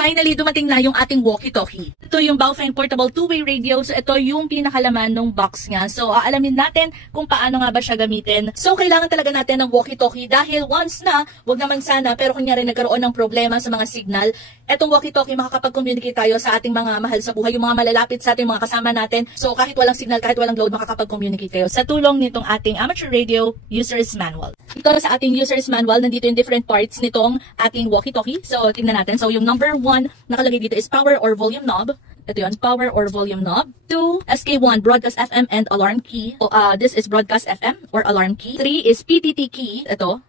finally, dumating na yung ating walkie-talkie. Ito yung Baofeng Portable Two-Way Radio. So, ito yung pinakalaman ng box nga. So, aalamin natin kung paano nga ba siya gamitin. So, kailangan talaga natin ng walkie-talkie dahil once na, wag naman sana, pero kunyari nagkaroon ng problema sa mga signal, etong walkie-talkie makakapag-communicate tayo sa ating mga mahal sa buhay, yung mga malalapit sa ating mga kasama natin. So, kahit walang signal, kahit walang load, makakapag-communicate kayo sa tulong nitong ating amateur radio user's manual. Ito sa ating user's manual, nandito yung different parts nitong ating walkie-talkie. So, tingnan natin. So, yung number 1 nakalagay dito is power or volume knob. Ito yun, power or volume knob. 2, SK1, broadcast FM and alarm key. This is broadcast FM or alarm key. 3 is PTT key. Ito.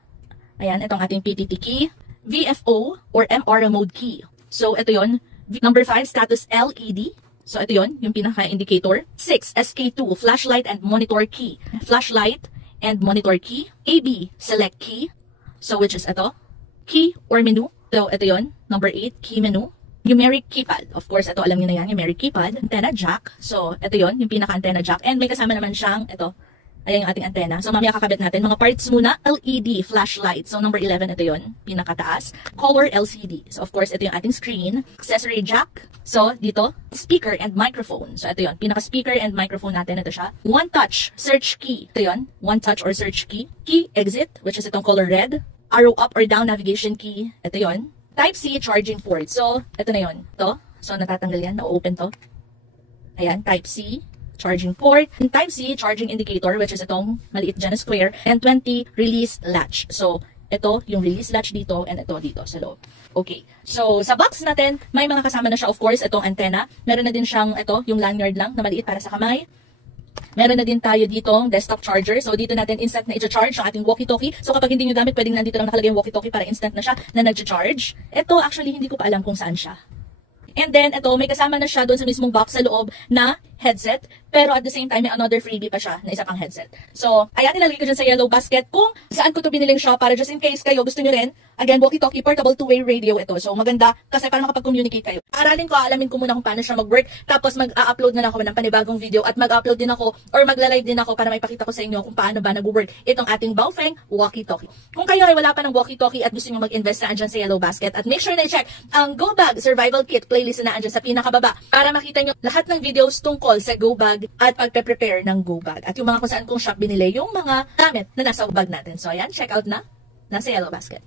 Ayan, itong ating PTT key. VFO or MR mode key. So, ito yun. Number 5, status LED. So, ito yun, yung pinaka-indicator. 6, SK2, flashlight and monitor key. Flashlight and monitor key. AB, select key. So, which is ito. Key or menu. So, ito yun. Number 8, key menu. Numeric keypad. Of course, ito alam niyo na yan, numeric keypad. Antenna jack. So, ito yon yung pinaka-antenna jack. And may kasama naman siyang, ito, ayan yung ating antenna. So, mamaya kakabit natin. Mga parts muna, LED flashlight. So, number 11, ito yon pinakataas. Color LCD. So, of course, ito yung ating screen. Accessory jack. So, dito, speaker and microphone. So, ito yon pinaka-speaker and microphone natin. Ito siya. One touch, search key. Ito yon one touch or search key. Key exit, which is itong color red. Arrow up or down navigation key. Ito yon Type-C charging port. So, ito na yun. Ito. So, natatanggal yan. Na-open to. Ayan. Type-C charging port. And Type-C charging indicator, which is itong maliit dyan na square. And 20 release latch. So, ito yung release latch dito and ito dito sa loob. Okay. So, sa box natin, may mga kasama na siya. Of course, itong antenna. Meron na din siyang ito, yung lanyard lang na maliit para sa kamay. Meron na din tayo ditong desktop charger. So, dito natin instant na i-charge ang ating walkie-talkie. So, kapag hindi nyo gamit, pwedeng nandito lang nakalagay yung walkie-talkie para instant na siya na nag-charge. Ito, actually, hindi ko pa alam kung saan siya. And then, ito, may kasama na siya doon sa mismong box sa loob na headset. Pero at the same time, may another freebie pa siya na isa pang headset. So, ayan, nilalagay ko dyan sa yellow basket kung saan ko ito biniling siya para just in case kayo gusto nyo rin. Again, walkie-talkie, portable two-way radio ito. So, maganda kasi para makapag-communicate kayo. Aralin ko, alamin ko muna kung paano siya mag-work. Tapos, mag-upload na ako ng panibagong video at mag-upload din ako or magla-live din ako para maipakita ko sa inyo kung paano ba nag-work itong ating Baofeng walkie-talkie. Kung kayo ay wala pa ng walkie-talkie at gusto nyo mag-invest na andyan sa yellow basket at make sure na i-check ang Go Bag Survival Kit playlist na andyan sa pinakababa para makita nyo lahat ng videos tungkol sa Go Bag at pagpe-prepare ng Go Bag. At yung mga kung saan kong shop binili yung mga gamit na nasa bag natin. So, ayan, check out na. Nasa yellow basket.